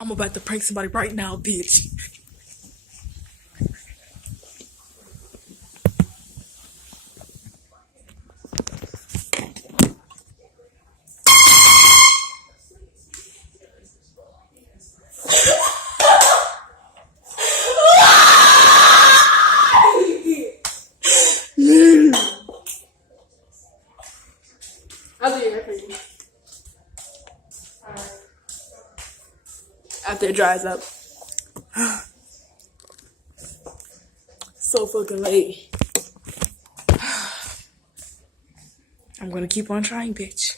I'm about to prank somebody right now, bitch. I'll do it for you. Alright. After it dries up. So fucking late. I'm gonna keep on trying, bitch.